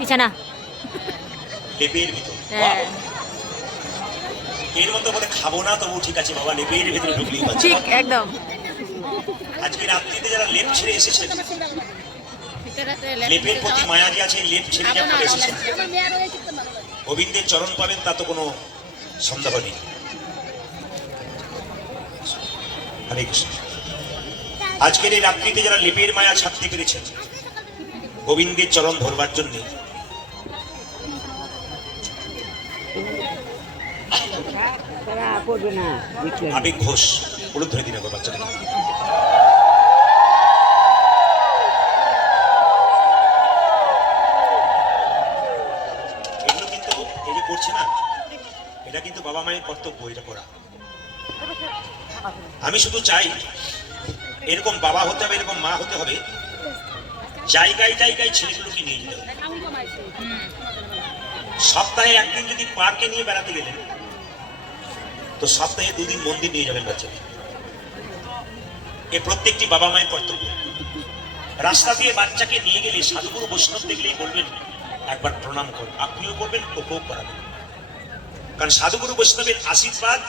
বিছানা লেপের ভিতর এর মধ্যে বলে খাবো না, তবু ঠিক আছে বাবা, লেপের ভিতরে ঢুকলেই পাচ্ছে ঠিক একদম। আজকে রাত্রিতে যারা লেপ ছেড়ে এসেছেন, লেপের প্রতি মায়া যে আছে, লেপ ছেড়ে যে আপনারা এসেছেন, গোবিন্দের চরণ পাবেন তা তো কোনো সন্দেহ নেই। হরে কৃষ্ণ। আজকের এই রাত্রিতে যারা লেপের মায়া ছাড়তে পেরেছেন গোবিন্দের চরণ ধরবার জন্য, আবেগ ঘোষ হলুদ ধরে দিন একবার বাচ্চাটা। এগুলো কিন্তু এই যে করছে না, এটা কিন্তু বাবা মায়ের কর্তব্য এটা করা। আমি শুধু চাই এরকম বাবা হতে হবে, এরকম মা হতে হবে, জায়গায় জায়গায় ছেলেগুলোকে নিয়ে যেতে হবে। সপ্তাহে একদিন যদি পার্কে নিয়ে বেড়াতে গেলেন, তো সপ্তাহে 2 দিন মন্দির নিয়ে যাবেন বাচ্চাকে। এ প্রত্যেকটি বাবা মায়ের কর্তব্য। রাস্তা দিয়ে বাচ্চাকে নিয়ে গেলে সাধুগুরু বৈষ্ণব দেখলেই বলবেন একবার প্রণাম করুন, আপনিও করবেন, ওকেও করাবেন। কারণ সাধুগুরু বৈষ্ণবের আশীর্বাদ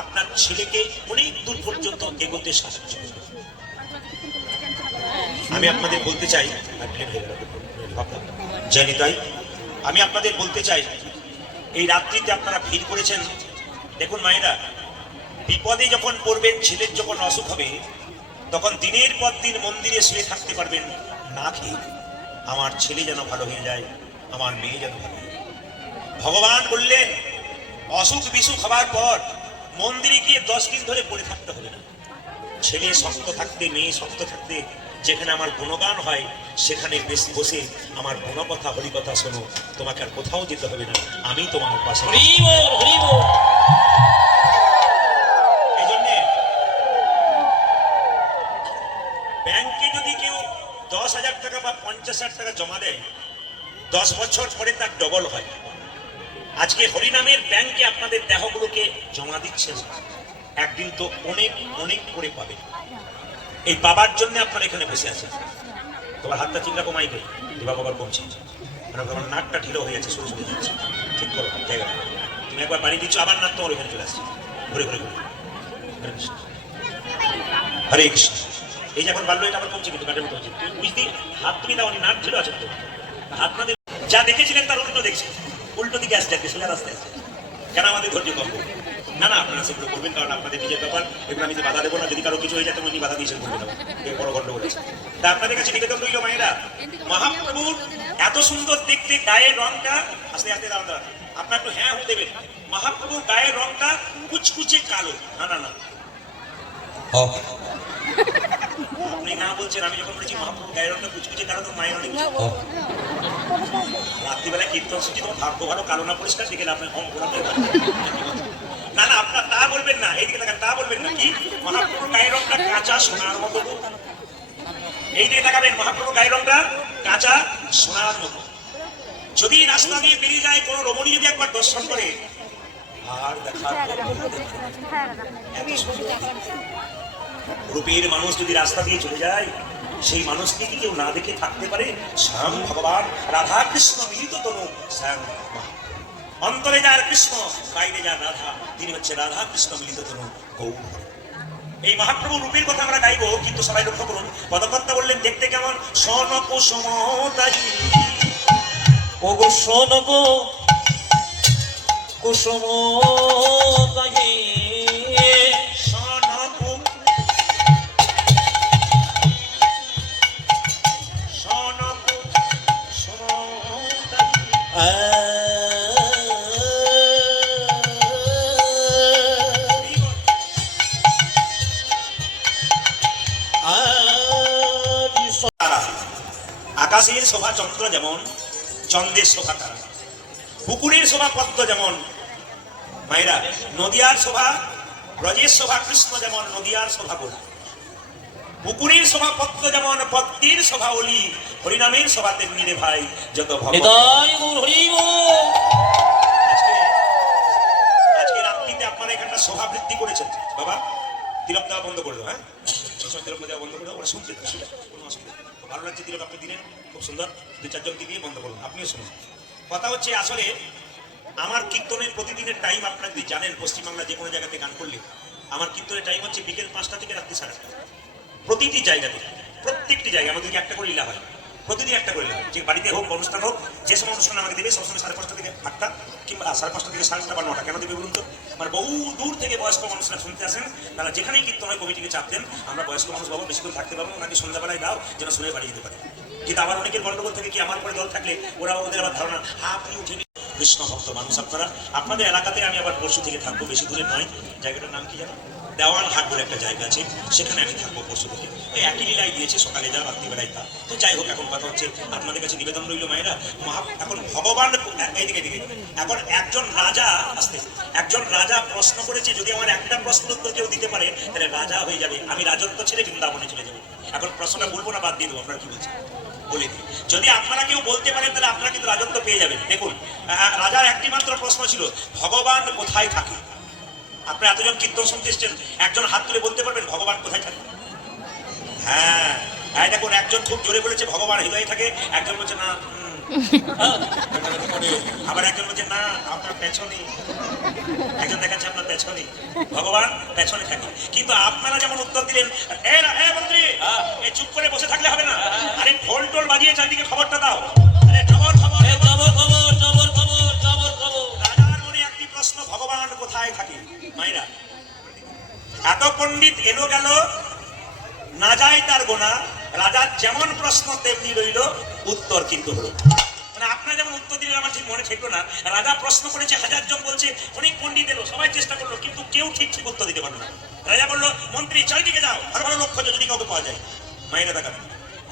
আপনার ছেলেকে অনেক দূর পর্যন্ত এগোতে সাহায্য করবে। আমি আপনাদের বলতে চাই, জয়নিতাই, আমি আপনাদের বলতে চাই, এই রাত্রিতে আপনারা ভিড় করেছেন। দেখুন মায়েরা, বিপদে যখন পড়বেন, ছেলের যখন অসুখ হবে, তখন দিনের পর দিন মন্দিরে শুয়ে থাকতে পারবেন না খেয়ে, আমার ছেলে যেন ভালো হয়ে যায়, আমার মেয়ে যেন ভালো হয়ে যায়। ভগবান বললেন অসুখ বিসুখ হবার পর মন্দিরে গিয়ে 10 দিন ধরে পড়ে থাকতে হবে না। ছেলে শক্ত থাকতে, মেয়ে শক্ত থাকতে, যেখানে আমার গুণগান হয় সেখানে বসে আমার গুণকথা হরিকথা শোনো, তোমাকে আর কোথাও যেতে হবে না, আমি তোমার পাশে। এই জন্যে ব্যাংকে যদি কেউ 10,000 টাকা বা 50,000 টাকা জমা দেয়, 10 বছর পরে তার ডবল হয়। আজকে হরিনামের ব্যাংকে আপনাদের দেহগুলোকে জমা দিচ্ছেন, একদিন তো অনেক অনেক করে পাবেন। এই বাবার জন্য আপনারা এখানে বসে আছেন। তোমার হাতটা ঠিক রাখো মাইকে, দিবা বাবার কমছে, তোমার নাকটা ঢিলো হয়ে যাচ্ছে, সরু সরে যাচ্ছে, ঠিক করো জায়গা। তুমি একবার বাড়ি দিচ্ছ, আবার নাক তোমার ওখানে চলে আসছে, ঘুরে ঘুরে ঘুরে। হরে কৃষ্ণ, হরে কৃষ্ণ। এই যে এখন বাড়লো, এটা আবার কমছে, কিন্তু কাটের মতো হচ্ছে। তুমি বুঝতে হাত তুমি দাও, নাক ঢিলো আছে তো, হাত না যা দেখেছিলেন তার উল্টো দেখছেন, উল্টো দিকে আসতে আসছে, সোজা রাস্তায় আসছে। কেন আমাদের ধৈর্য কম? না না, আপনারা সেগুলো করবেন, কারণ আপনাদের নিজের ব্যাপার, এগুলো আমি বাধা দেবো না। যদি কারো কিছু হয়ে যায় তখন বাধা দিয়েছেন, করবে না, বড় গন্ডগোল আছে। তা আপনাদের কাছে নিবেদন রইল মায়েরা, মহাপ্রভুর এত সুন্দর দেখতে গায়ের রংটা, আস্তে আস্তে দাঁড়ান দাঁড়ান, আপনার একটু হ্যাঁ হতে দেবেন। মহাপ্রভুর গায়ের রংটা কুচকুচে কালো। না না না, আপনি না বলছেন, আমি যখন বলেছি মহাপ্রভুর গায়ের রংটা কুচকুচে কালো, তো মায়ের অনেক রাত্রিবেলায় কীর্তন শুনছি, তোমার ভাগ্য ভালো, কালো না পরিষ্কার দেখে আপনার কম ঘোরাতে। না না, আপনার তা বলবেন না, এইদিকে তাকান, তা বলবেন না। কি মহাপ্রভুর গায়ের রংটা কাঁচা সোনার মতো, এই দিকে তাকাবেন, মহাপ্রভুর গায়ের রংটা কাঁচা সোনার মতো। যদি রাস্তা দিয়ে বেরিয়ে যায় কোনো রমণী, যদি একবার দর্শন করে আর দেখা, রূপের মানুষ যদি রাস্তা দিয়ে চলে যায়, সেই মানুষকে কি কেউ না দেখে থাকতে পারে? শ্যাম ভগবান রাধা কৃষ্ণ মিলিত তনু শ্যাম, অন্তরে যার কৃষ্ণ, বাইরে যার রাধা, তিনি হচ্ছে রাধা কৃষ্ণ মিলিত তনু গৌর। এই মহাপ্রভু রূপের কথা আমরা গাইবো, কিন্তু সবাই লক্ষ্য করুন, পদকর্তা বললেন দেখতে কেমন? শোন কুসুমতাই, ও গো শোন গো কুসুমতাই, আকাশের শোভা চন্দ্র যেমন, চন্দ্রের শোভা তারা। পুকুরের শোভা পদ্ম যেমন মায়েরা, নদিয়ার শোভা ব্রজের শোভা কৃষ্ণ যেমন নদিয়ার শোভা গোলা, পুকুরের শোভা পদ্ম যেমন পদ্মের শোভা অলি, হরিনামের শোভা তেমনি রে ভাই যত ভগবান। নিতাই গৌর হরি বল। আজকে আজকে রাত্রিতে আপনারা এখানটা শোভা বৃদ্ধি করেছেন বাবা। তিলক দেওয়া বন্ধ করে দাও, হ্যাঁ সব তিলক দেওয়া বন্ধ করে দাও, ওরা শুনতে দাও, কোনো অসুবিধা নেই। ভালো লাগছে তিলক আপনি দিলেন, খুব সুন্দর, দুই চারজনকে দিয়ে বন্ধ করুন, আপনিও শুনুন। কথা হচ্ছে আসলে আমার কীর্তনের প্রতিদিনের টাইম আপনারা যদি জানেন, পশ্চিমবাংলা যে কোনো জায়গাতে গান করলে আমার কীর্তনের টাইম হচ্ছে বিকেল 5টা থেকে রাত্রি 8:30। প্রতিটি জায়গাতে, প্রত্যেকটি জায়গায় আমাদেরকে একটা করে লীলা হয়, প্রতিদিন একটা করে লীলা, যে বাড়িতে হোক অনুষ্ঠান হোক, যে সময় অনুষ্ঠান আমাকে দেবে সবসময় 5:30 থেকে 8টা কিংবা 5:30 থেকে 8:30 বা 9টা। কেন দেবে বলুন তো? মানে বহু দূর থেকে বয়স্ক মানুষরা শুনতে আসেন, তারা যেখানেই কীর্তন হয় কমিটিকে চাপ দেন, আমরা বয়স্ক মানুষ বাবু বেশিক্ষণ থাকতে পারবো, ওনাকে সন্ধ্যাবেলায় দাও যেন শুনে বাড়ি যেতে পারে। কিন্তু আবার অনেকের গন্ডগোল থেকে কি আমার পরে দল থাকলে ওরা ওদের আবার ধারণা আপনি উঠে কৃষ্ণ ভক্ত মানুষ আপনারা, আপনাদের এলাকাতে আমি আবার পরশু থেকে থাকবো, বেশি দূরে নয়। জায়গাটার নাম কি জানো? দেওয়ান হাট বলে একটা জায়গা আছে, সেখানে আমি থাকবো পরশু থেকে। এই একই লীলাই দিয়েছে, সকালে যা রাত্রিবেলায় তা। তো যাই হোক, এখন কথা হচ্ছে আপনাদের কাছে নিবেদন রইল মায়েরা, এখন ভগবান এইদিকে দিকে, এখন একজন রাজা আসতে, একজন রাজা প্রশ্ন করেছে, যদি আমার একটা প্রশ্নের উত্তর কেউ দিতে পারে তাহলে রাজা হয়ে যাবে, আমি রাজত্ব ছেড়ে বৃন্দাবনে চলে যাবো। এখন প্রশ্নটা বলবো না বাদ দিয়ে দেবো, আপনারা কি বলছেন বলে দিই। যদি আপনারা কেউ বলতে পারেন তাহলে আপনারা কিন্তু রাজত্ব পেয়ে যাবেন। দেখুন, রাজার একটি মাত্র প্রশ্ন ছিল, ভগবান কোথায় থাকে? আপনারা এতজন কীর্তন শুনতে এসছেন, একজন হাত তুলে বলতে পারবেন ভগবান কোথায় থাকে? হ্যাঁ, দেখুন, একজন খুব জোরে বলেছে ভগবান হৃদয়ে থাকে, একজন বলছে না, আবার একজন বলছে না আপনার পেছনে, একজন দেখাচ্ছে আপনার পেছনে, ভগবান পেছনে থাকে। কিন্তু আপনারা যেমন উত্তর দিলেন, মন্ত্রী চুপ করে বসে থাকলে হবে না, আরে ঢোল টোল বাজিয়ে চারদিকে খবরটা দাও, আরে খবর খবর খবর খবর খবর খবর খবর খবর। রাজার মনে একটি প্রশ্ন, ভগবান কোথায় থাকে? মায়েরা, এত পণ্ডিত এলো গেল না যায় তার গোনা, রাজার যেমন প্রশ্ন তেমনি রইল উত্তর কিন্তু হলো। মানে আপনারা যেমন উত্তর দিলেন আমার ঠিক মনে ছিল না, রাজা প্রশ্ন করেছে, 1000 জন বলছে, অনেক পণ্ডিত এলো, সবাই চেষ্টা করলো, কিন্তু কেউ ঠিক ঠিক উত্তর দিতে পারলো না। রাজা বললো, মন্ত্রী চারিদিকে যাও, ভালো ভালো লোক খোঁজো, যদি কাউকে পাওয়া যায়। মায়েরা দেখাবে,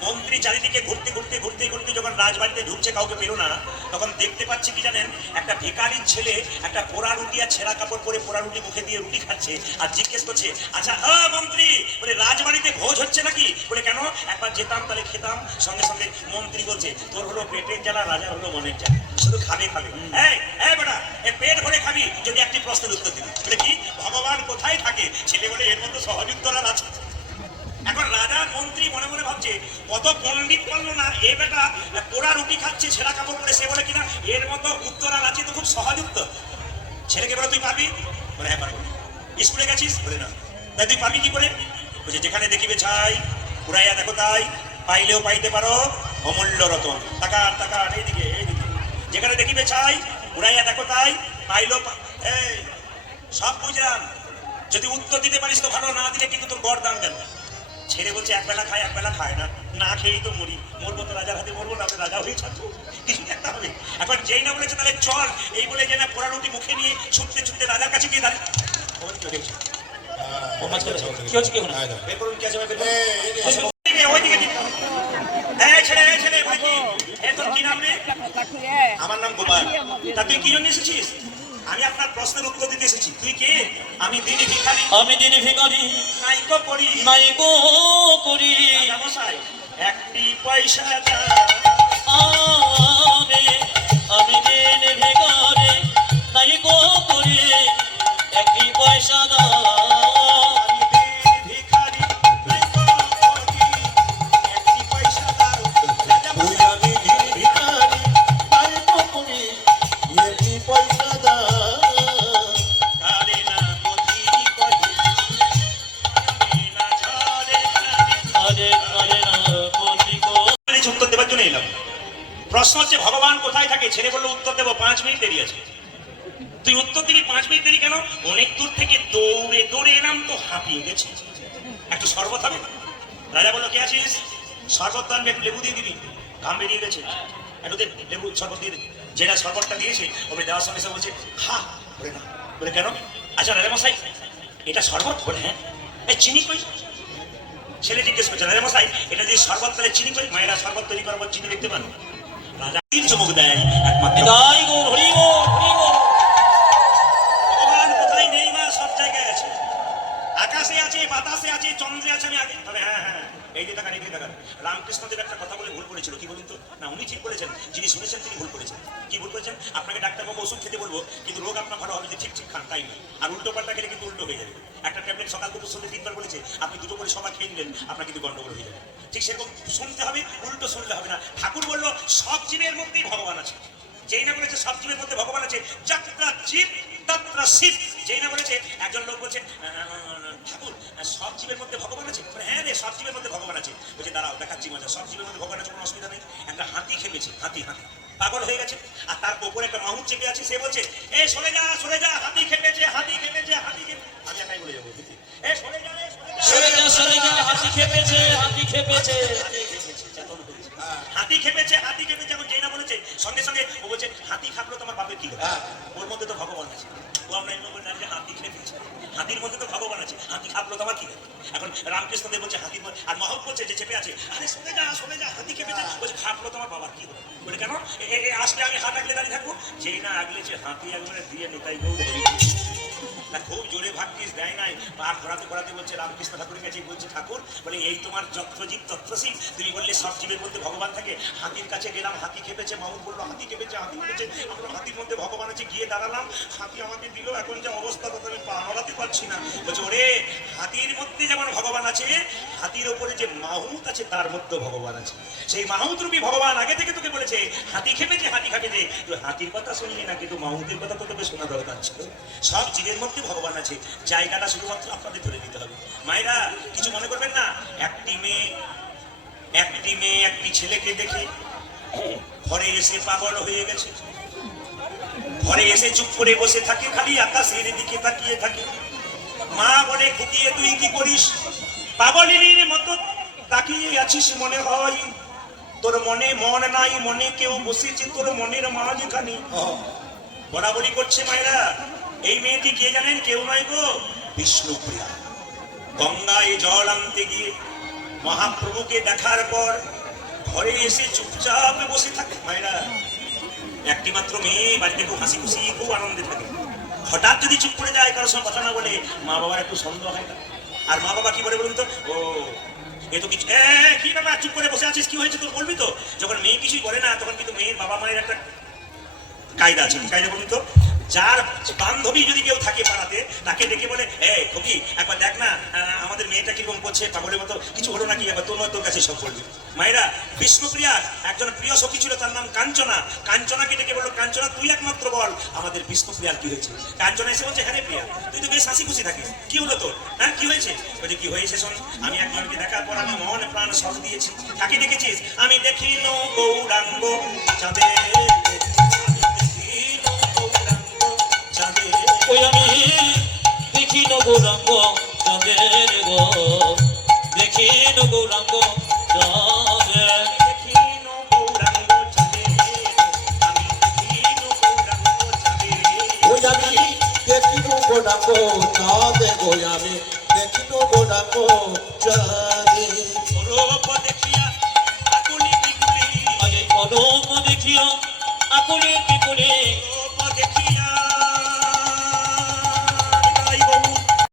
মন্ত্রী চারিদিকে ঘুরতে ঘুরতে ঘুরতে ঘুরতে যখন রাজবাড়িতে ঢুকছে, কাউকে পেল না, তখন দেখতে পাচ্ছি কি জানেন, একটা ভিখারির ছেলে একটা পোড়া রুটি আর ছেঁড়া কাপড় পরে পোড়া রুটি মুখে দিয়ে রুটি খাচ্ছে, আর জিজ্ঞেস করছে, আচ্ছা মন্ত্রী, বলে রাজবাড়িতে ভোজ হচ্ছে নাকি? বলে কেন? একবার যেতাম তাহলে খেতাম। সঙ্গে সঙ্গে মন্ত্রী বলছে, তোর হলো পেটের জ্বালা, রাজা হলো মনের জ্বালা, শুধু খাবে খাবে। এই বেটা, পেট ভরে খাবি যদি একটি প্রশ্নের উত্তর দিবি। বলে কি? ভগবান কোথায় থাকে? ছেলে বলে, এর মতো সহজ উত্তর আর আছে? এখন রাজা মন্ত্রী মনে মনে ভাবছে, কত পণ্ডিত পারলো না, এ বেটা পোড়া রুটি খাচ্ছে ছেঁড়া কাপড় পরে, সে বলে কিনা এর মতো উত্তর আর আছে? তো খুব সহজ উত্তর। ছেলেকে বলে, তুই পারবি? বলে হ্যাঁ পারবো। স্কুলে গেছিস? বলে না। তাই তুই পারবি কি করে? বলছে, যেখানে দেখিবে ছাই, পুরাইয়া দেখো তাই, পাইলেও পাইতে পারো অমূল্য রতন। তাকান তাকান, এইদিকে এইদিকে, যেখানে দেখিবে ছাই, পুরাইয়া দেখো তাই, পাইলেও এই সব বুঝলাম, যদি উত্তর দিতে পারিস তো ভালো, না দিলে কিন্তু তোর গড় দাম কেন? ছেলে বলছে, একবেলা খায় একবেলা খায় না, না খেয়েই তো মরি, মরবো তো রাজার হাতে মরবো না, আমরা রাজা হয়ে ছাড়বো, কিছু একটা হবে। এখন যেই না বলেছে তাহলে চল, এই বলে যে না পোড়া রুটি মুখে নিয়ে ছুটতে ছুটতে রাজার কাছে গিয়ে দাঁড়িয়ে, কি হচ্ছে কি এখন? বের করুন, কি আছে বের করুন। ওইদিকে দিন। ছেলে বলে কি, তোর কি নাম রে? আমার নাম গোপাল। তা তুই কি জন্য এসেছিস? আমি আপনার প্রশ্নের উত্তর দিতে এসেছি। তুই কে? আমি দিনী ভিখারি। আমি দিনী ভিখারি, নাইকো করি নাইকো করি, মশাই একটি পয়সা দাও। আমি দিনী ভিখারি, নাইকো করি, একটি পয়সা দাও। উত্তর দেওয়ার জন্য এলাম। প্রশ্ন হচ্ছে ভগবান কোথায় থাকে? ছেলে বললো উত্তর দেবো, 5 মিনিট দেরি আছে। তুই উত্তর দিবি 5 মিনিট দেরি কেন? অনেক দূর থেকে দৌড়ে দৌড়ে এলাম তো হাঁপিয়ে গেছি, একটু শরবত হবে। রাজা বললো, কে আছিস? শরবত আনবে, একটু লেবু দিয়ে দিবি, ঘাম বেরিয়ে গেছে, একটু লেবু শরবত দিয়ে দিবি। যেটা শরবতটা দিয়েছে ওকে দেওয়ার সঙ্গে সঙ্গে বলছে, খা। বলে না। বলে কেন? আচ্ছা রাজা মশাই, এটা শরবত? বলে হ্যাঁ। চিনি কই? ছেলে জিজ্ঞেস করছে, রাজা মশাই এটা যদি শরবত তাহলে চিনি কই? মায়েরা শরবত তৈরি করবো, চিনি দেখতে পান? রাজা চমক দেয় একমাত্র। উনি ঠিক বলেছেন, যিনি শুনেছেন তিনি ভুল করেছেন। কি ভুল করেছেন? আপনাকে ডাক্তারবাবু ওষুধ খেতে বলবো, কিন্তু রোগ আপনার ভালো হবে যদি ঠিক ঠিক খান, তাই না? আর উল্টো পাল্টা খেলে কিন্তু উল্টো হয়ে যাবে। একটা ট্যাবলেট সকাল দুটো সন্ধ্যে 3 বার বলেছে, আপনি দুটো করে সবার খেয়ে নিলেন, আপনার কিন্তু গন্ডগোল হয়ে যাবে। ঠিক সেরকম শুনতে হবে, উল্টো শুনলে হবে না। ঠাকুর বললো সব জীবের মধ্যেই ভগবান আছে। যেই না বলেছে সব জীবের মধ্যে ভগবান আছে, যত্রা জীব তত্রা শিব। যেই না বলেছে, একজন লোক বলছে ঠাকুর সব জীবের মধ্যে ভগবান আছে। হ্যাঁ রে, সব জীবের মধ্যে ভগবান আছে। বলছে দাঁড়াও দেখাচ্ছি মজা। সব জীবের মধ্যে ভগবান আছে, কোনো অসুবিধা নেই। একটা হাতি খেপেছে, হাতি পাগল হয়ে গেছে, আর তার উপরে একটা মাহুত চেপে আছে। সে বলছে এ সরে যা সরে যা, হাতি খেপেছে হাতি খেপেছে হাতি খেপেছে। আমি একাই বলে যাবো, এ সরে যা সরে যা সরে যা, হাতি খেপেছে হাতি খেপেছে। হাতি খেপেছে হাতি খেপেছে। এখন যেই না বলেছে সঙ্গে সঙ্গে ও বলছে হাতি খাবলো তোমার বাপের কি হবে? ওর মধ্যে তো ভগবান আছে। ও আমরা এমন বললাম যে হাতি খেপেছে, হাতির মধ্যে তো ভগবান আছে, হাতি খাবলো তোমার কি হবে? এখন রামকৃষ্ণ দেব বলছে হাতির, আর মহাব বলছে যে চেপে আছে, আরে সরে যা হাতি খেপেছে। বলছে খাবলো তোমার বাবার কি হবে? বলে কেন আসলে আমি হাত আগলে দাঁড়িয়ে থাকবো? যেই না আগলেছে হাতি একবারে দিয়ে নিতাই গৌ ধরে না, খুব জোরে ভাগ্যিস দেয় নাই। আর ঘোরাতে বলছে রামকৃষ্ণ ঠাকুরের কাছে, বলছে ঠাকুর বলে এই তোমার যত্রজীব তত্রসীব, তুমি বললে সব জীবের মধ্যে ভগবান থাকে। হাতির কাছে গেলাম, হাতি খেপেছে। মাহুত বললো হাতি খেপেছে হাতি খেপেছে। আমরা হাতির মধ্যে ভগবান আছে, গিয়ে দাঁড়ালাম, হাতি আমাকে দিল। এখন যে অবস্থা তো আমি পা নড়াতে পারছি না। বলছে ওরে, হাতির মধ্যে যেমন ভগবান আছে, হাতির ওপরে যে মাহুত আছে তার মধ্যে ভগবান আছে। সেই মাহুত রূপী ভগবান আগে থেকে তোকে বলেছে হাতি খেপেছে হাতি খেপেছে। তুই হাতির কথা শুনলি না, কিন্তু মাহুতের কথা তো তোকে শোনা দরকার ছিল। সব জীবের মধ্যে ভগবান আছে, জায়গাটা শুধুমাত্র আপনাদের ধরে নিতে হবে। মায়েরা কিছু মনে করবেন না। একটি মেয়ে একটি ছেলেকে দেখে ঘরে এসে পাগল হয়ে গেছে। ঘরে এসে চুপ করে বসে থাকে, খালি আকাশের দিকে তাকিয়ে থাকে। মা বলে খুকিয়ে তুই কি করিস? পাগলিনীর মতো তাকিয়ে আছিস মনে হয়, তোর মনে মন নাই, মনে কেউ বসেছে তোর মনের মাঝখানে। বরাবরই করছে মায়েরা। এই মেয়েটি কে জানেন? কেউ নয় গো, বিষ্ণুপ্রিয়া। গঙ্গায় জল আনতে গিয়ে মহাপ্রভুকে দেখার পর ঘরে এসে চুপচাপ বসে থাকে। মায়েরা, একটি মাত্র মেয়ে, বাড়িতে খুব হাসি খুশি খুব আনন্দে থাকে। হঠাৎ যদি চুপ করে যায়, কারোর সঙ্গে কথা না বলে, মা বাবার একটু সন্দেহ হয় না? আর মা বাবা কি বলে বলুন তো? ও এ তো কিছু, কি ব্যাপার চুপ করে বসে আছিস, কি হয়েছে তোর বলবি তো? যখন মেয়ে কিছুই করে না, তখন কিন্তু মেয়ের বাবা মায়ের একটা কায়দা আছে। কি কায়দা বলুন তো? যার বান্ধবী যদি কেউ থাকে পাড়াতে, তাকে ডেকে বলে খোকি একবার দেখ না আমাদের মেয়েটা কিরকম করছে, পাগলের মতো, কিছু হলো নাকি, একবার তোর কাছে সব বলবি। মায়েরা, বিষ্ণুপ্রিয়া একজন প্রিয় সখী ছিল, তার নাম কাঞ্চনা। কাঞ্চনাকে ডেকে বললো, কাঞ্চনা তুই একমাত্র বল আমাদের বিষ্ণুপ্রিয়ার কি হয়েছে? কাঞ্চনা এসে বলছে, হ্যাঁ প্রিয়া, তুই তো বেশ হাসি খুশি থাকিস, কি হলো তোর? হ্যাঁ কি হয়েছে? বলছে কি হয়েছে শোন, আমি একজনকে দেখার পর আমি মন প্রাণ সব দিয়েছি। কাকে দেখেছিস? আমি দেখিল গৌরাঙ্গ চাঁদের, ওই আমি দেখি গৌরাঙ্গ চাঁদের গো, দেখি গৌরাঙ্গ চাঁদের। ওই আমি দেখিনু গোড়াঙ্গ চাঁদে গো, আমি দেখিনু গোড়াঙ্গ চাঁদ।